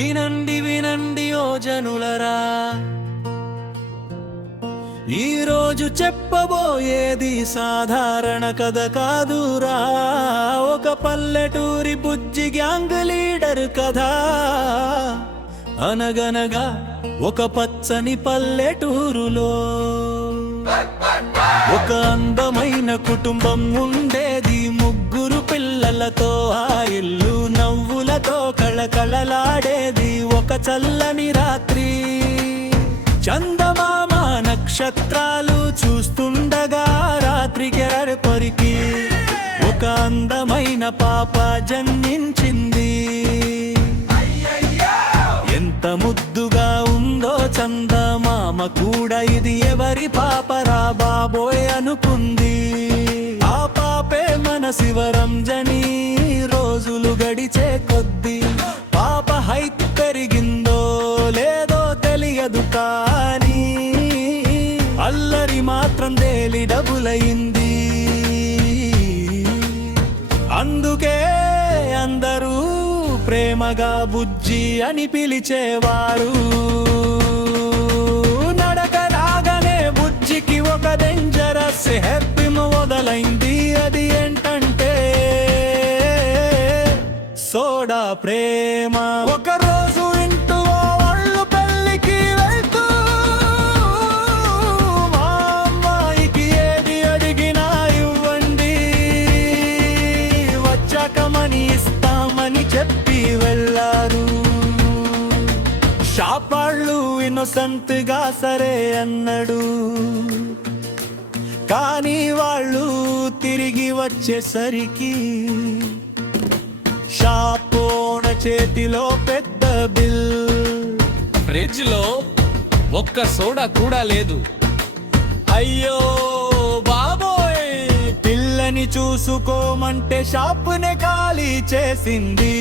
వినండి వినండి ఓ జనులరా, ఈరోజు చెప్పబోయేది సాధారణ కథ కాదురా, ఒక పల్లెటూరి బుజ్జి గ్యాంగ్ లీడర్ కథ. అనగనగా ఒక పచ్చని పల్లెటూరులో ఒక అందమైన కుటుంబం ఉండేది. ముగ్గురు పిల్లలతో ఆ ఇల్లు నవ్వులతో కళకళలాడేది. ఒక చల్లని రాత్రి చందమామ నక్షత్రాలు చూస్తుండగా రాత్రికి అరపరికి ఒక అందమైన పాప జన్మించింది. ఎంత ముద్దుగా ఉందో చందమామ కూడా, ఇది ఎవరి పాపరా బాబోయ్ అనుకుంది. ఆ పాపే మన శివరంజని. రోజులు గడిచే కొద్దీ పాప హైట్ పెరిగిందో లేదో తెలియదు, కానీ అల్లరి మాత్రం డేలి డబులైంది. అందుకే అందరూ ప్రేమగా బుజ్జి అని పిలిచేవారు. నడక రాగానే బుజ్జికి ఒక డేంజరస్ హ్యాపీ మొదలైంది. అది ఏంటంటే సోడా ప్రేమ. ఒక రోజు ఇంటూ వాళ్ళు పెళ్ళికి వెళ్తూ మా అమ్మాయికి ఏది అడిగినా ఇవ్వండి, వచ్చాక మనీ ఇస్తామని చెప్పి వెళ్ళారు. షాపాళ్ళు ఇన్నోసెంట్ గా సరే అన్నాడు, కానీ వాళ్ళు తిరిగి వచ్చేసరికి షాపోన చేతిలో పెద్ద బిల్. ఫ్రిడ్జ్ లో ఒక్క సోడా కూడా లేదు. అయ్యో బాబోయ్, పిల్లని చూసుకోమంటే షాపునే ఖాళీ చేసింది.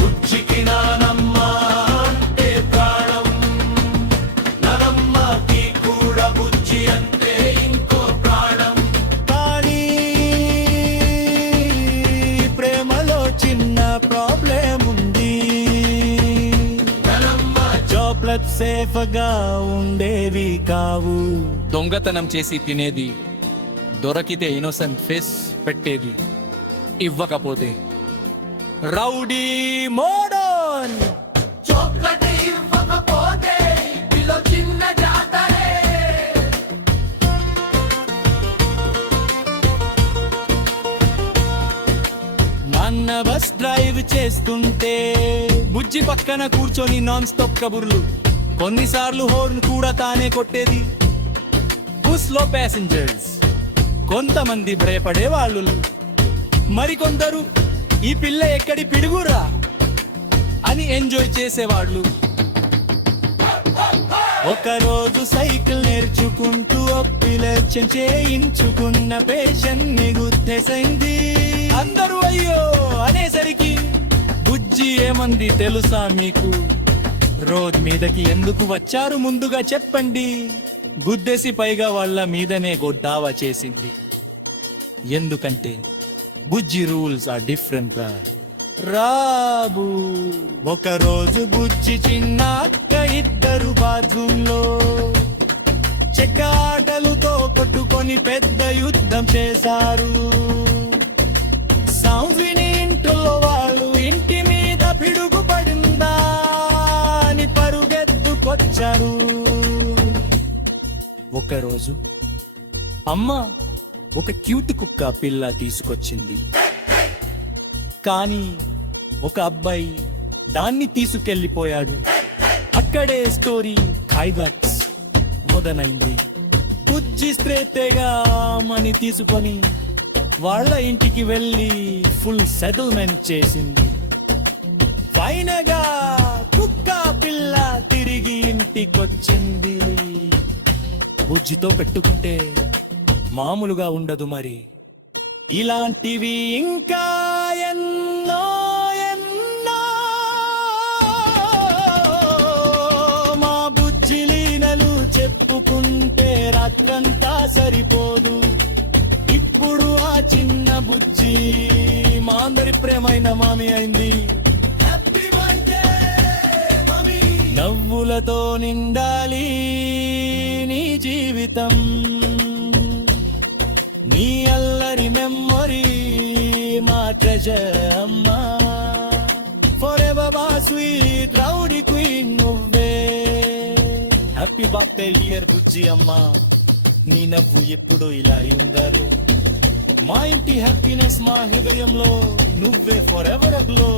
బుజ్జికి నానమ్మ అంటే ప్రాణం, నానమ్మకి కూడా బుజ్జి అంటే ఇంకో ప్రాణం. కానీ ప్రేమలో చిన్న ప్రాబ్లం ఉంది. నానమ్మ చాక్లెట్ సేఫ్ గా ఉండేవి కావు. దొంగతనం చేసి తినేది, దొరకితే ఇన్నోసెంట్ ఫేస్ పెట్టేది, ఇవ్వకపోతే రౌడీ మోడర్న్. చాక్లెట్ ఇవ్వకపోతే పిల్లో చిన్న జాతరే. నాన్న బస్ డ్రైవ్ చేస్తుంటే బుజ్జి పక్కన కూర్చొని నాన్ స్టాప్ కబుర్లు. కొన్నిసార్లు హోర్న్ కూడా తానే కొట్టేది. బస్ లో ప్యాసింజర్స్ కొంతమంది భయపడే వాళ్ళు, మరికొందరు ఈ పిల్ల ఎక్కడి పిడుగురా అని ఎంజాయ్ చేసేవాళ్ళు. ఒకరోజు సైకిల్ నేర్చుకుంటూ అప్పిలక్ష్యం చేయించుకున్న పేషన్ ని గుర్తేసైంది. అందరూ అయ్యో అనేసరికి బుజ్జి ఏమంది తెలుసా మీకు? రోడ్ మీదకి ఎందుకు వచ్చారు ముందుగా చెప్పండి. గుద్దేసి పైగా వాళ్ళ మీదనే గొడ్డావా చేసింది. ఎందుకంటే బుజ్జి రూల్స్ ఆర్ డిఫరెంట్ రాబు. ఒక రోజు బుజ్జి చిన్న అక్క ఇద్దరు బాత్రూమ్ లో చెక్క ఆటలుతో కొట్టుకొని పెద్ద యుద్ధం చేశారు. సౌండ్ విని ఇంట్లో వాళ్ళు ఇంటి మీద పిడుగు పడిందా అని పరుగెత్తుకొచ్చారు. ఒకరోజు అమ్మ ఒక క్యూట్ కుక్క పిల్ల తీసుకొచ్చింది, కానీ ఒక అబ్బాయి దాన్ని తీసుకెళ్లిపోయాడు. అక్కడే స్టోరీ ఖైగట్స్ మొదలైంది. బుజ్జి స్ప్రేతేగా మని తీసుకొని వాళ్ళ ఇంటికి వెళ్ళి ఫుల్ సెటిల్మెంట్ చేసింది. ఫైనగా కుక్క పిల్ల తిరిగి ఇంటికొచ్చింది. బుజ్జితో పెట్టుకుంటే మామూలుగా ఉండదు మరి. ఇలాంటివి ఇంకా ఎన్నో ఎన్నో మా బుజ్జి లీనలు చెప్పుకుంటే రాత్రంతా సరిపోదు. ఇప్పుడు ఆ చిన్న బుజ్జి మా అందరి ప్రేమైన మామి అయింది. నవ్వులతో నిండాలి నీ జీవితం, నీ అల్లరి మెమొరీ మా ట్రెజర్ అమ్మా. Forever మా స్వీట్ రౌడీ క్వీన్ నువ్వే. హ్యాపీ బర్త్డే ఇయర్ బుజ్జి అమ్మా, నీ నవ్వు ఎప్పుడు ఇలా ఉండరు. మా ఇంటి హ్యాపీనెస్ మా హృదయంలో నువ్వే ఫర్ ఎవర్ గ్లో.